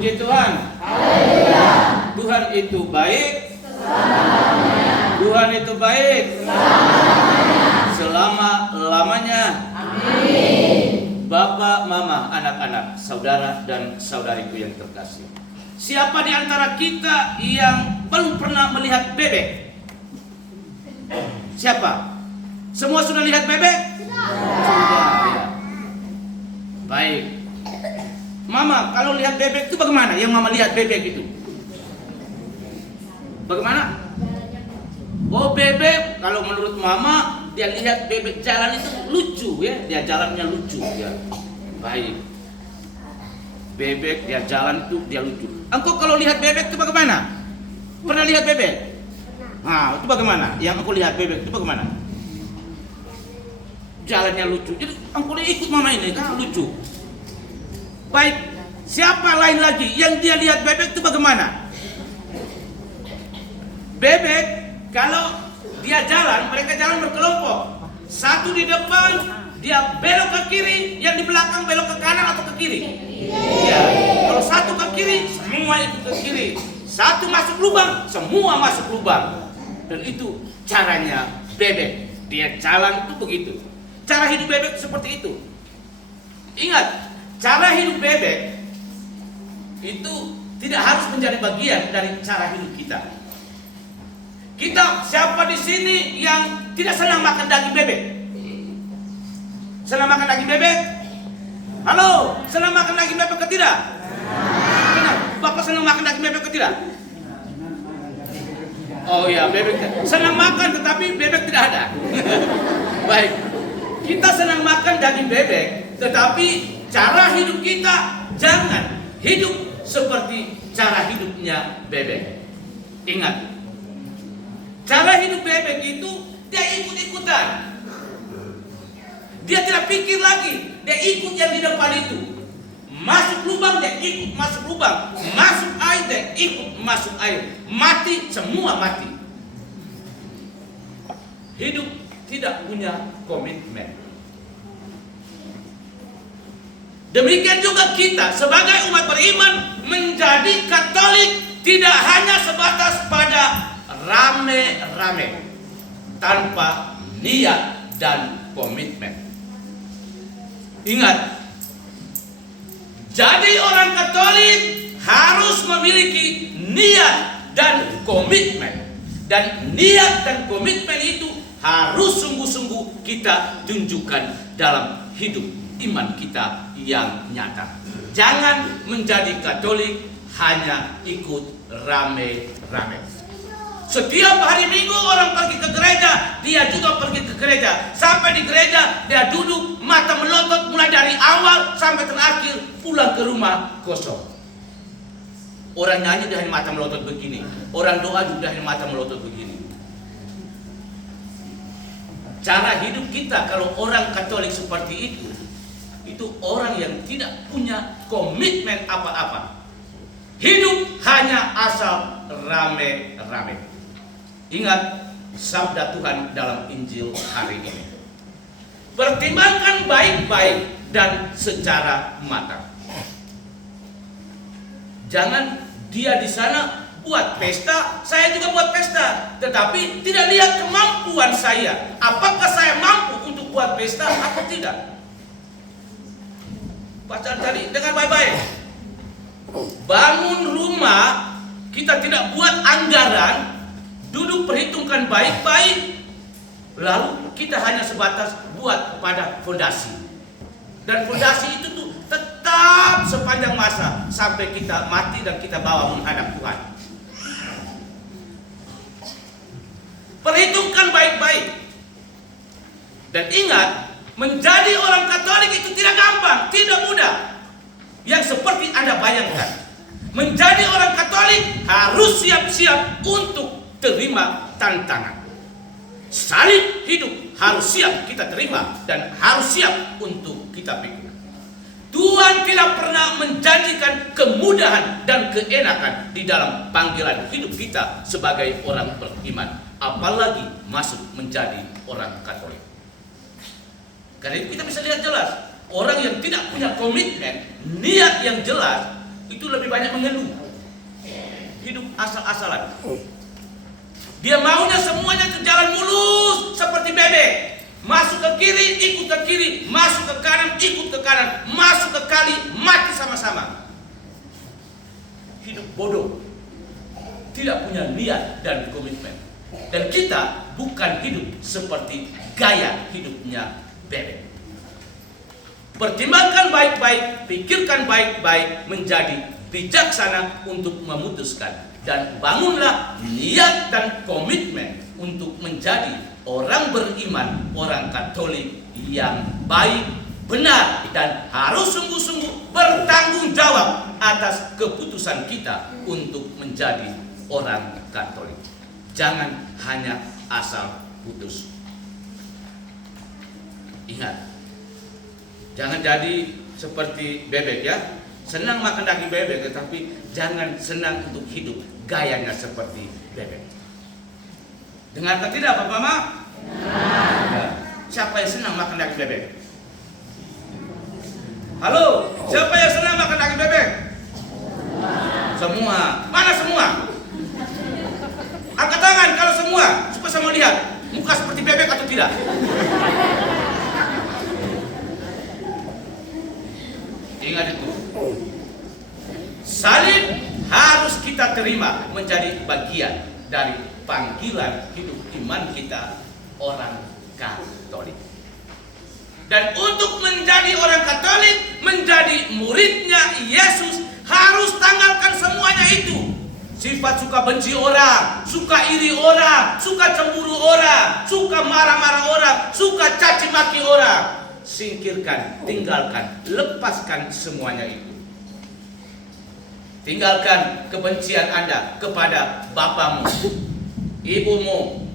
Puji Tuhan. Haleluya. Tuhan itu baik. Selama-lamanya. Tuhan itu baik. Selama-lamanya. Selama-lamanya. Amin. Bapak, mama, anak-anak, saudara dan saudariku yang terkasih. Siapa di antara kita yang belum pernah melihat bebek? Siapa? Semua sudah lihat bebek? Sudah. Ya. Baik. Mama, kalau lihat bebek itu bagaimana? Yang mama lihat bebek itu? Bagaimana? Oh, bebek kalau menurut mama dia lihat bebek jalan itu lucu ya, dia jalannya lucu ya. Baik. Bebek dia jalan itu dia lucu. Engkau kalau lihat bebek itu bagaimana? Pernah lihat bebek? Nah, itu bagaimana? Yang aku lihat bebek itu bagaimana? Jalannya lucu. Jadi engkau ikut mama ini kan lucu. Baik, siapa lain lagi yang dia lihat bebek itu bagaimana? Bebek kalau dia jalan, mereka jalan berkelompok. Satu di depan, dia belok ke kiri, yang di belakang belok ke kanan atau ke kiri. Ya, kalau satu ke kiri, semua ikut ke kiri. Satu masuk lubang, semua masuk lubang. Dan itu caranya bebek. Dia jalan itu begitu. Cara hidup bebek seperti itu. Ingat, cara hidup bebek itu tidak harus menjadi bagian dari cara hidup kita. Kita siapa di sini yang tidak senang makan daging bebek? Senang makan daging bebek? Halo, senang makan daging bebek ke tidak? Senang. Bapak senang makan daging bebek ke tidak? Oh iya, bebek senang makan tetapi bebek tidak ada. Baik, kita senang makan daging bebek, tetapi cara hidup kita jangan hidup seperti cara hidupnya bebek. Ingat, cara hidup bebek itu dia ikut-ikutan. Dia tidak pikir lagi, dia ikut yang di depan itu. Masuk lubang dia ikut masuk lubang, masuk air dia ikut masuk air. Mati semua mati. Hidup tidak punya komitmen. Demikian juga kita sebagai umat beriman menjadi Katolik tidak hanya sebatas pada rame-rame tanpa niat dan komitmen. Ingat, jadi orang Katolik harus memiliki niat dan komitmen. Dan niat dan komitmen itu harus sungguh-sungguh kita tunjukkan dalam hidup iman kita yang nyata. Jangan menjadi Katolik hanya ikut rame-rame. Setiap hari Minggu orang pergi ke gereja, dia juga pergi ke gereja. Sampai di gereja dia duduk mata melotot mulai dari awal sampai terakhir, pulang ke rumah kosong. Orang nyanyi dia mata melotot begini, orang doa juga dia mata melotot begini. Cara hidup kita kalau orang Katolik seperti itu orang yang tidak punya komitmen apa-apa. Hidup hanya asal rame-rame. Ingat sabda Tuhan dalam Injil hari ini. Pertimbangkan baik-baik dan secara matang. Jangan dia di sana buat pesta, saya juga buat pesta, tetapi tidak lihat kemampuan saya. Apakah saya mampu untuk buat pesta atau tidak? Baca tadi dengan baik-baik. Bangun rumah, kita tidak buat anggaran, duduk perhitungkan baik-baik, lalu kita hanya sebatas buat pada fondasi. Dan fondasi itu tuh tetap sepanjang masa sampai kita mati dan kita bawa menghadap Tuhan. Perhitungkan baik-baik. Dan ingat, menjadi orang Katolik itu tidak gampang, tidak mudah. Yang seperti Anda bayangkan. Menjadi orang Katolik harus siap-siap untuk terima tantangan. Salib hidup harus siap kita terima dan harus siap untuk kita pikul. Tuhan tidak pernah menjanjikan kemudahan dan keenakan di dalam panggilan hidup kita sebagai orang beriman, apalagi masuk menjadi orang Katolik. Karena itu kita bisa lihat jelas, orang yang tidak punya komitmen, niat yang jelas, itu lebih banyak mengeluh. Hidup asal-asalan. Dia maunya semuanya ke jalan mulus seperti bebek. Masuk ke kiri, ikut ke kiri. Masuk ke kanan, ikut ke kanan. Masuk ke kali, mati sama-sama. Hidup bodoh. Tidak punya niat dan komitmen. Dan kita bukan hidup seperti gaya hidupnya bebek. Pertimbangkan baik-baik, pikirkan baik-baik, menjadi bijaksana untuk memutuskan. Dan bangunlah niat dan komitmen untuk menjadi orang beriman, orang Katolik yang baik, benar, dan harus sungguh-sungguh bertanggung jawab atas keputusan kita untuk menjadi orang Katolik. Jangan hanya asal putus. Ingat, jangan jadi seperti bebek ya. Senang makan daging bebek, tetapi jangan senang untuk hidup gayanya seperti bebek. Dengarkan tidak Bapak Mama? Ya. Siapa yang senang makan daging bebek? Halo, siapa yang senang makan daging bebek? Semua. Mana semua? Angkat tangan kalau semua, supaya saya mau lihat muka seperti bebek atau tidak. Ingat itu. Salib harus kita terima menjadi bagian dari panggilan hidup iman kita orang Katolik. Dan untuk menjadi orang Katolik, menjadi muridnya Yesus, harus tanggalkan semuanya itu. Sifat suka benci orang, suka iri orang, suka cemburu orang, suka marah-marah orang, suka caci maki orang. Singkirkan, tinggalkan, lepaskan semuanya itu. Tinggalkan kebencian Anda kepada bapamu, ibumu,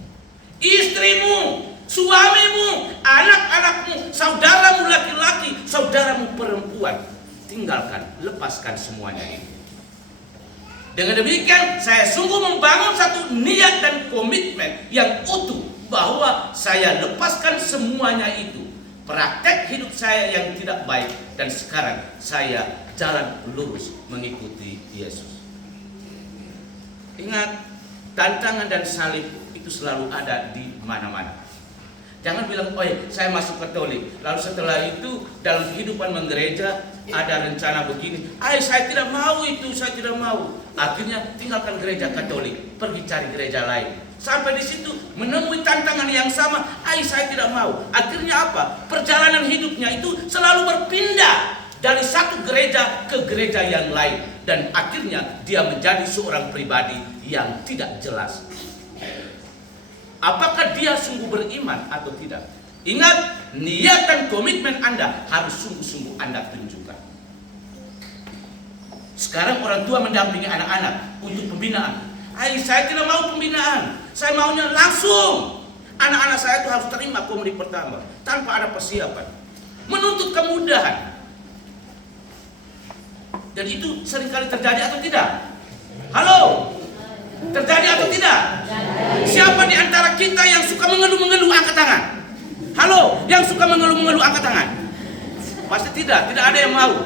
istrimu, suamimu, anak-anakmu, saudaramu laki-laki, saudaramu perempuan. Tinggalkan, lepaskan semuanya itu. Dengan demikian, saya sungguh membangun satu niat dan komitmen yang utuh bahwa saya lepaskan semuanya itu. Praktek hidup saya yang tidak baik, dan sekarang saya jalan lurus mengikuti Yesus. Ingat, tantangan dan salib itu selalu ada di mana-mana. Jangan bilang, oh ya, saya masuk Katolik, lalu setelah itu dalam kehidupan menggereja ada rencana begini. Saya tidak mau itu, saya tidak mau. Akhirnya tinggalkan gereja Katolik, pergi cari gereja lain. Sampai di situ menemui tantangan yang sama, saya tidak mau. Akhirnya apa? Perjalanan hidupnya itu selalu berpindah dari satu gereja ke gereja yang lain. Dan akhirnya dia menjadi seorang pribadi yang tidak jelas. Apakah dia sungguh beriman atau tidak? Ingat, niat dan komitmen Anda harus sungguh-sungguh Anda tunjukkan. Sekarang orang tua mendampingi anak-anak untuk pembinaan. Saya tidak mau pembinaan. Saya maunya langsung. Anak-anak saya itu harus terima komuni pertama tanpa ada persiapan. Menuntut kemudahan. Dan itu seringkali terjadi atau tidak? Halo? Terjadi atau tidak? Siapa di antara kita yang suka mengeluh-mengeluh, angkat tangan? Halo? Yang suka mengeluh-mengeluh, angkat tangan? Pasti tidak ada yang mau.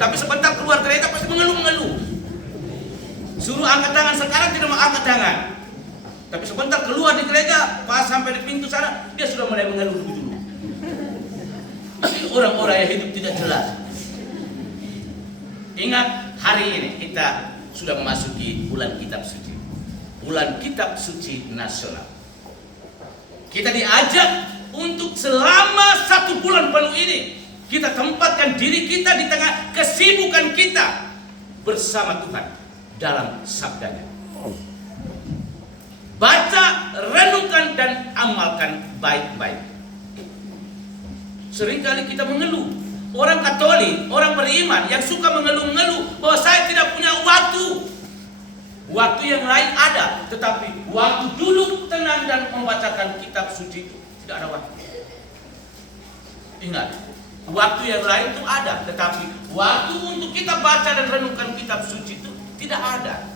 Tapi sebentar keluar gereja pasti mengeluh-mengeluh. Suruh angkat tangan sekarang tidak mau angkat tangan. Tapi sebentar keluar di gereja, pas sampai di pintu sana, dia sudah mulai mengeluh dulu. Orang-orang yang hidup tidak jelas. Ingat, hari ini kita sudah memasuki bulan kitab suci. Bulan kitab suci nasional. Kita diajak untuk selama 1 bulan penuh ini kita tempatkan diri kita di tengah kesibukan kita bersama Tuhan dalam sabdanya. Baca, renungkan, dan amalkan baik-baik. Seringkali kita mengeluh. Orang Katolik, orang beriman yang suka mengeluh-ngeluh bahwa saya tidak punya waktu. Waktu yang lain ada, tetapi waktu duduk tenang dan membacakan kitab suci itu tidak ada waktu. Ingat, waktu yang lain itu ada, tetapi waktu untuk kita baca dan renungkan kitab suci itu tidak ada.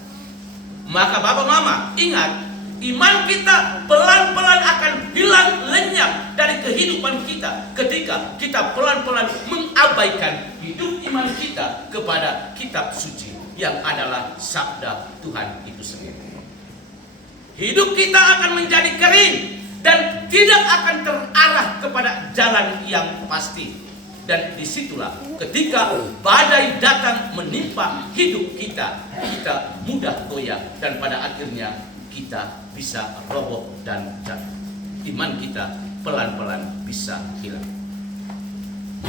Maka Bapak Mama, ingat, iman kita pelan-pelan akan hilang lenyap dari kehidupan kita ketika kita pelan-pelan mengabaikan hidup iman kita kepada kitab suci. yang adalah sabda Tuhan itu sendiri. Hidup kita akan menjadi kering dan tidak akan terarah kepada jalan yang pasti. Dan disitulah ketika badai datang menimpa hidup kita, kita mudah goyah dan pada akhirnya kita bisa roboh dan jatuh. Iman kita pelan-pelan bisa hilang.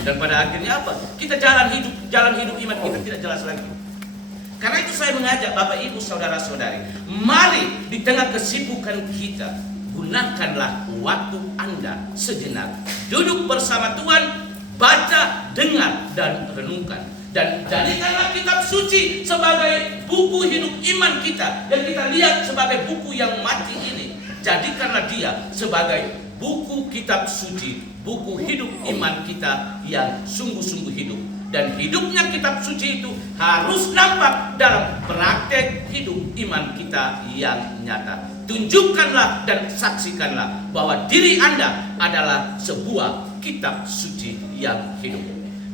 Dan pada akhirnya apa? Kita jalan hidup iman kita tidak jelas lagi. Karena itu saya mengajak Bapak Ibu Saudara-saudari, mari di tengah kesibukan kita, gunakanlah waktu Anda sejenak. Duduk bersama Tuhan, baca, dengar, dan renungkan. Dan jadikanlah kitab suci sebagai buku hidup iman kita, yang kita lihat sebagai buku yang mati ini. Jadikanlah dia sebagai buku kitab suci, buku hidup iman kita yang sungguh-sungguh hidup. Dan hidupnya kitab suci itu harus nampak dalam praktek hidup iman kita yang nyata. Tunjukkanlah dan saksikanlah bahwa diri Anda adalah sebuah kitab suci yang hidup.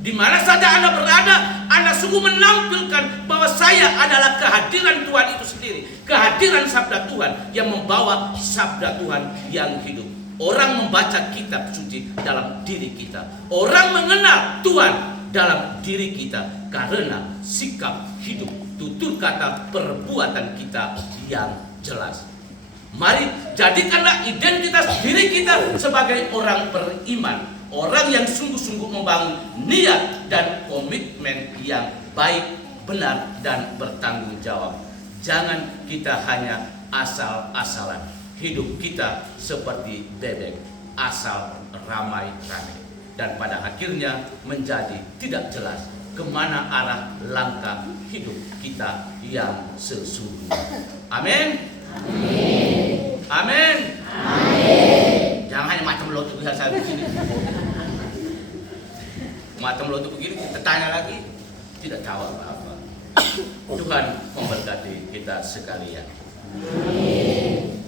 Di mana saja Anda berada, Anda sungguh menampilkan bahwa saya adalah kehadiran Tuhan itu sendiri. Kehadiran sabda Tuhan yang membawa sabda Tuhan yang hidup. Orang membaca kitab suci dalam diri kita. Orang mengenal Tuhan dalam diri kita karena sikap hidup, tutur kata, perbuatan kita yang jelas. Mari jadikanlah identitas diri kita sebagai orang beriman, orang yang sungguh-sungguh membangun niat dan komitmen yang baik, benar, dan bertanggung jawab. Jangan kita hanya asal-asalan. Hidup kita seperti bebek, asal ramai-ramai. Dan pada akhirnya menjadi tidak jelas kemana arah langkah hidup kita yang sesungguhnya. Amin. Amin. Jangan hanya macam melotot saya begini. Macam melotot begini, kita tanya lagi, tidak jawab apa-apa. Tuhan memberkati kita sekalian. Amin.